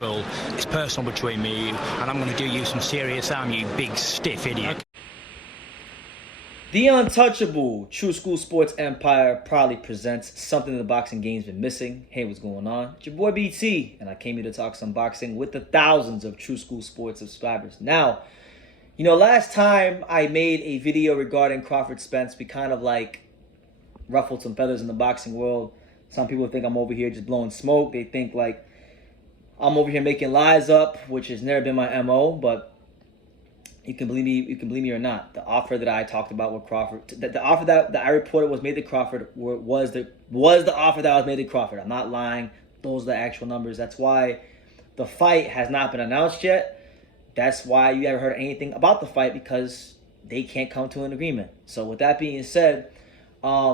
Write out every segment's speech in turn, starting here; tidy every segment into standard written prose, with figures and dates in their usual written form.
Well, it's personal between me and you, and I'm going to do you some serious harm, you big stiff idiot. The Untouchable True School Sports Empire proudly presents something the boxing game's been missing. Hey, what's going on? It's your boy BT, and I came here to talk some boxing with the thousands of True School Sports subscribers. Now, last time I made a video regarding Crawford Spence, we kind of ruffled some feathers in the boxing world. Some people think I'm over here just blowing smoke. They think I'm over here making lies up, which has never been my MO, but you can believe me or not. The offer that I talked about with Crawford, the offer that I reported was made to Crawford was the offer that was made to Crawford. I'm not lying. Those are the actual numbers. That's why the fight has not been announced yet. That's why you haven't heard anything about the fight, because they can't come to an agreement. So with that being said,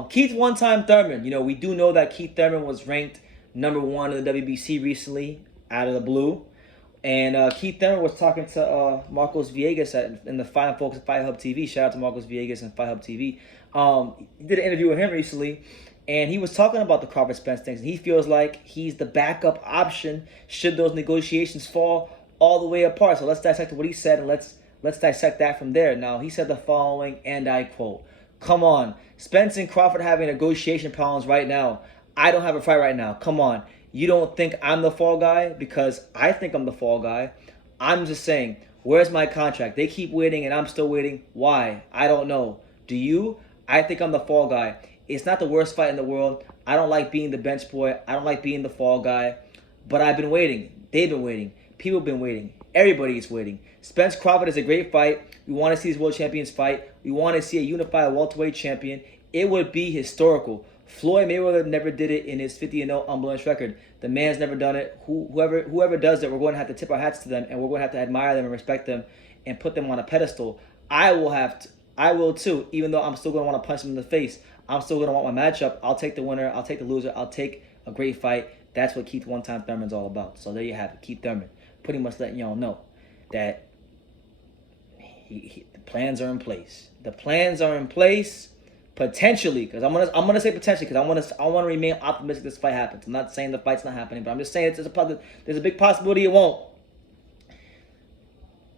Keith One-Time Thurman, we do know that Keith Thurman was ranked number 1 in the WBC recently out of the blue. And Keith Thurman was talking to Marcos Villegas in the Fight Focus Fight Hub TV. Shout out to Marcos Villegas and Fight Hub TV. He did an interview with him recently, and he was talking about the Crawford Spence things. And he feels like he's the backup option should those negotiations fall all the way apart. So let's dissect what he said, and let's dissect that from there. Now, he said the following, and I quote, "Come on, Spence and Crawford having negotiation problems right now. I don't have a fight right now. Come on. You don't think I'm the fall guy? Because I think I'm the fall guy. I'm just saying, where's my contract? They keep waiting and I'm still waiting. Why? I don't know. Do you? I think I'm the fall guy. It's not the worst fight in the world. I don't like being the bench boy. I don't like being the fall guy. But I've been waiting. They've been waiting. People have been waiting. Everybody is waiting. Spence Crawford is a great fight. We want to see these world champions fight. We want to see a unified welterweight champion. It would be historical. Floyd Mayweather never did it in his 50-0 unblemished record. The man's never done it. Whoever does it, we're going to have to tip our hats to them, and we're going to have to admire them and respect them and put them on a pedestal. I will too, even though I'm still going to want to punch them in the face. I'm still going to want my matchup. I'll take the winner. I'll take the loser. I'll take a great fight. That's what Keith One-Time Thurman's all about. So there you have it. Keith Thurman pretty much letting y'all know that the plans are in place. The plans are in place. Potentially, because I'm gonna say potentially, because I want to remain optimistic this fight happens. I'm not saying the fight's not happening, but I'm just saying there's a big possibility it won't.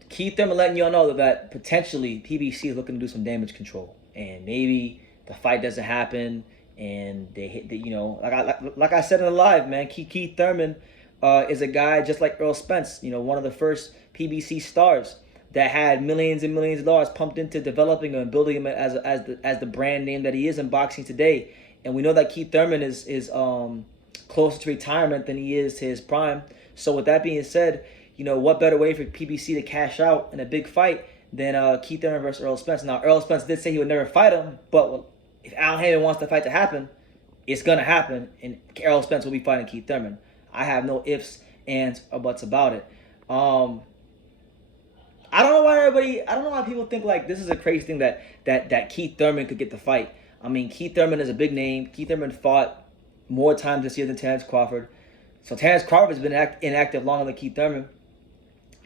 Keith Thurman letting y'all know that potentially PBC is looking to do some damage control, and maybe the fight doesn't happen, and they hit like I said in the live, man. Keith Thurman is a guy just like Errol Spence, one of the first PBC stars that had millions and millions of dollars pumped into developing him and building him as the brand name that he is in boxing today. And we know that Keith Thurman is closer to retirement than he is to his prime. So with that being said, what better way for PBC to cash out in a big fight than Keith Thurman versus Errol Spence? Now, Errol Spence did say he would never fight him, but if Al Haymon wants the fight to happen, it's going to happen, and Errol Spence will be fighting Keith Thurman. I have no ifs, ands, or buts about it. I don't know why people think like this is a crazy thing that Keith Thurman could get the fight. I mean, Keith Thurman is a big name. Keith Thurman fought more times this year than Terrence Crawford. So Terrence Crawford has been inactive longer than Keith Thurman.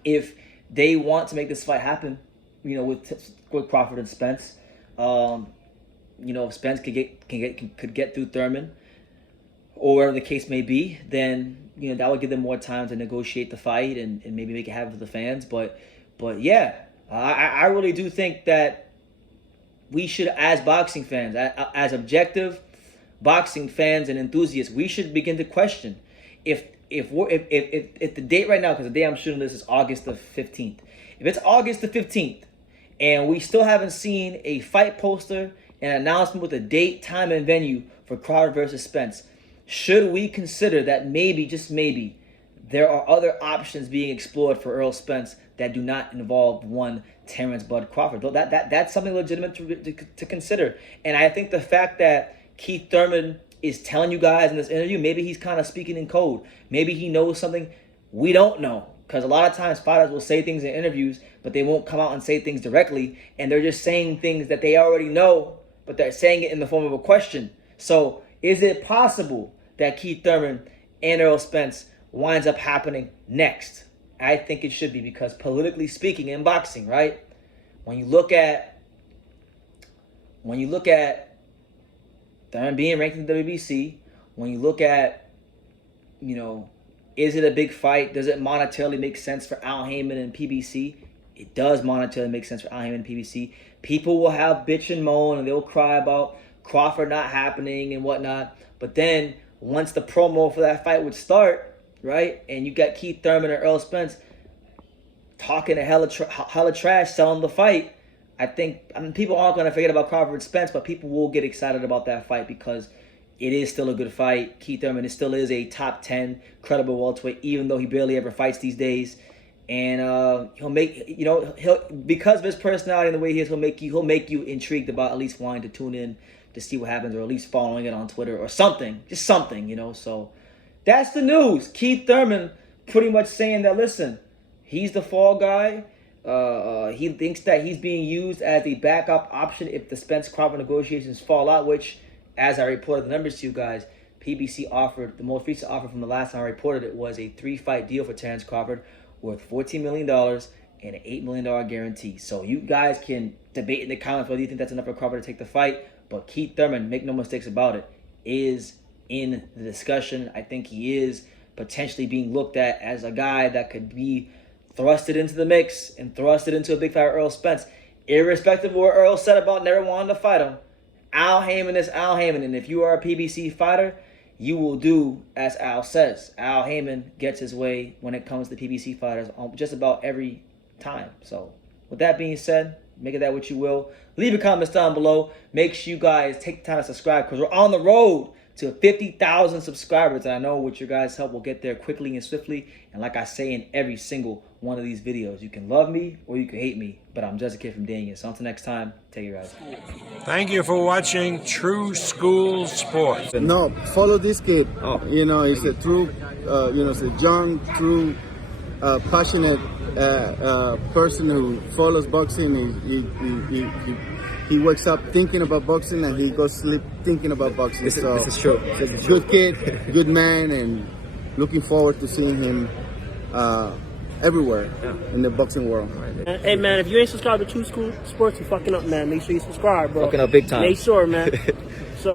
If they want to make this fight happen, with Crawford and Spence, if Spence could get through Thurman, or whatever the case may be, then that would give them more time to negotiate the fight and maybe make it happen for the fans. But yeah, I really do think that we should, as boxing fans, as objective boxing fans and enthusiasts, we should begin to question if the date right now, because the day I'm shooting this is August the 15th. If it's August the 15th and we still haven't seen a fight poster and announcement with a date, time, and venue for Crawford versus Spence, should we consider that maybe, just maybe, there are other options being explored for Errol Spence that do not involve one Terrence Bud Crawford? Though that's something legitimate to consider. And I think the fact that Keith Thurman is telling you guys in this interview, maybe he's kind of speaking in code. Maybe he knows something we don't know. Because a lot of times fighters will say things in interviews, but they won't come out and say things directly. And they're just saying things that they already know, but they're saying it in the form of a question. So is it possible that Keith Thurman and Errol Spence winds up happening next? I think it should be, because politically speaking in boxing, right? When you look at Thurman being ranked in the WBC, when you look at, Is it a big fight? Does it monetarily make sense for Al Haymon and PBC? It does monetarily make sense for Al Haymon and PBC. People will have bitch and moan and they'll cry about Crawford not happening and whatnot. But then once the promo for that fight would start, right, and you got Keith Thurman and Earl Spence talking a hella trash, selling the fight, I mean, people aren't going to forget about Crawford and Spence, but people will get excited about that fight because it is still a good fight. Keith Thurman still is a top 10 credible welterweight, even though he barely ever fights these days. And he'll make, he'll because of his personality and the way he is, he'll make you intrigued about at least wanting to tune in to see what happens, or at least following it on Twitter or something, just something, So that's the news. Keith Thurman pretty much saying that, listen, he's the fall guy. He thinks that he's being used as a backup option if the Spence Crawford negotiations fall out, which, as I reported the numbers to you guys, PBC offered, the most recent offer from the last time I reported it was a 3-fight deal for Terrence Crawford worth $14 million and an $8 million guarantee. So you guys can debate in the comments whether you think that's enough for Crawford to take the fight, but Keith Thurman, make no mistakes about it, is in the discussion. I think he is potentially being looked at as a guy that could be thrusted into the mix and thrusted into a big fight with Earl Spence. Irrespective of what Earl said about never wanting to fight him, Al Haymon is Al Haymon, and if you are a PBC fighter, you will do as Al says. Al Haymon gets his way when it comes to PBC fighters just about every time. So with that being said, make of that what you will. Leave your comments down below. Make sure you guys take the time to subscribe because we're on the road to 50,000 subscribers. And I know with your guys' help, we'll get there quickly and swiftly. And like I say in every single one of these videos, you can love me or you can hate me, but I'm just a kid from Daniel. So until next time, take care, guys. Thank you for watching True School Sports. No, follow this kid. Oh. He's a true, he's a young, true, passionate person who follows boxing. He wakes up thinking about boxing and he goes to sleep thinking about boxing. This is true. This is good kid, good man, and looking forward to seeing him everywhere in the boxing world. Hey man, if you ain't subscribed to True School Sports, you fucking up, man. Make sure you subscribe, bro. Fucking up big time. Make sure, man.